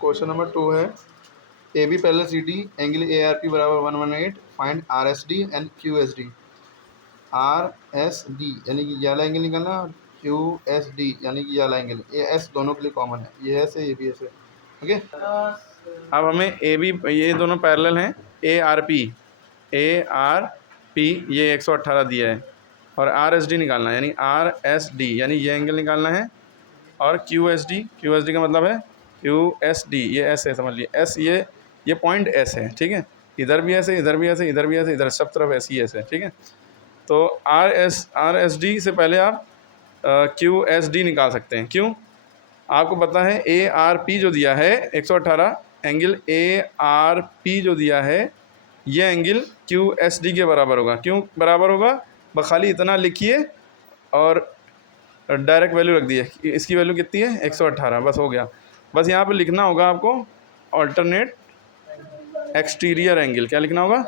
Question number 2 है A B parallel C D angle A R P बराबर 118 find R S D and Q S D. R S D यानी कि ये वाला angle निकालना, Q S D यानी कि ये वाला एंगल, ए एस दोनों के लिए कॉमन है, ये एस है ये भी एस है। ओके, अब हमें ए बी, ये दोनों पैरेलल हैं, ए आर पी ये 118 दिया है और आर एस डी निकालना है, यानी आर एस डी यानी ये एंगल निकालना है, और क्यू एस डी का मतलब है क्यू एस डी, ये एस है, समझ लिए, एस ये पॉइंट एस है, ठीक है, इधर भी ऐसे, इधर भी ऐसे, इधर भी ऐसे, इधर सब तरफ ऐसे ही ऐसे, ठीक है। तो आर एस डी से पहले आप क्यू एस डी निकाल सकते हैं। क्यों? आपको पता है ए आर पी जो दिया है 118, एंगल ए आर पी जो दिया है ये एंगल क्यू एस डी के बराबर होगा। क्यों बराबर होगा? बस खाली इतना लिखिए और डायरेक्ट वैल्यू रख दिए। इसकी वैल्यू कितनी है? 118, बस हो गया। बस यहाँ पे लिखना होगा आपको अल्टरनेट एक्सटीरियर एंगल। क्या लिखना होगा?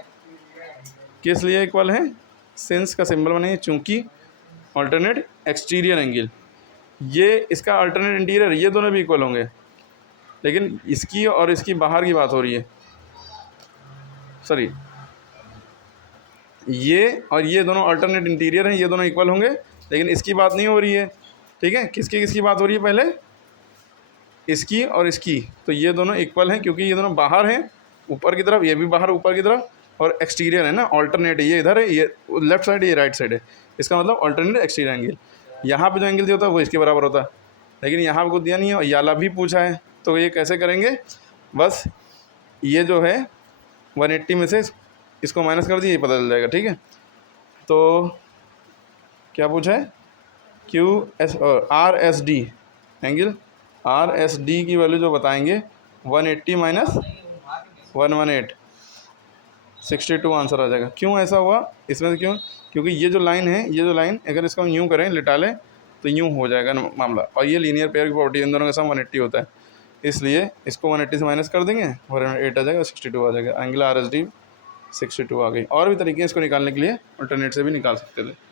किस लिए इक्वल है? सिंस का सिंबल बनाइए, चूंकि अल्टरनेट एक्सटीरियर एंगल, ये इसका अल्टरनेट इंटीरियर, ये दोनों भी इक्वल होंगे, लेकिन इसकी और इसकी बाहर की बात हो रही है, सॉरी, ये और ये दोनों अल्टरनेट इंटीरियर हैं, ये दोनों इक्वल होंगे, लेकिन इसकी बात नहीं हो रही है, ठीक है। किसकी बात हो रही है? पहले इसकी और इसकी, तो ये दोनों इक्वल हैं क्योंकि ये दोनों बाहर हैं ऊपर की तरफ, ये भी बाहर ऊपर की तरफ, और एक्सटीरियर है ना, अल्टरनेट, ये इधर है, ये लेफ्ट साइड, ये राइट साइड है, इसका मतलब अल्टरनेट एक्सटीरियर एंगल। यहाँ पे जो एंगल दिया होता है वो इसके बराबर होता है, लेकिन यहाँ पे कुछ दिया नहीं है और याला भी पूछा है, तो ये कैसे करेंगे? बस ये जो है 180 में से इसको माइनस कर दिए, ये पता चल जाएगा, ठीक है। तो क्या पूछा है? क्यू एस और are S D angle, are S D की वैल्यू जो बताएंगे 180 माइनस 118, 62 आंसर आ जाएगा। क्यों ऐसा हुआ इसमें से? क्यों? क्योंकि ये जो लाइन है, ये जो लाइन अगर इसको हम यूँ करें, लिटा लें, तो यूँ हो जाएगा मामला, और ये लीनियर पेयर की प्रॉपर्टी, इन दोनों का सम 180 होता है, इसलिए इसको 180 से माइनस कर देंगे, 108 आ जाएगा, 62 आ जाएगा। एंगल आर एस डी 62 आ गई। और भी तरीके हैं इसको निकालने के लिए, अल्टरनेट से भी निकाल सकते थे।